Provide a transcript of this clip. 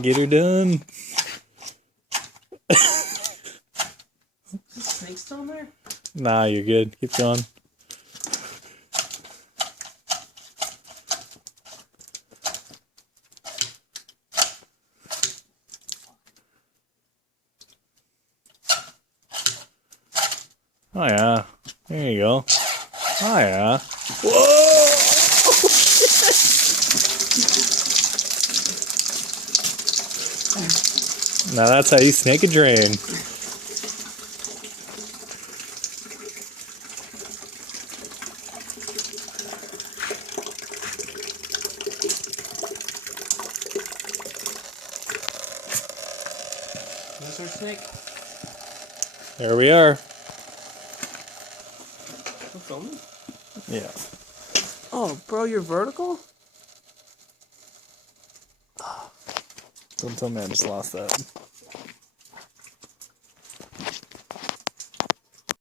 Get her done. Snake still in there? Nah, you're good. Keep going. Oh yeah. There you go. Oh yeah. Whoa! Now that's how you snake a drain. That's our snake. There we are. We're filming? Yeah. Oh, bro, you're vertical? Don't tell me I just lost that.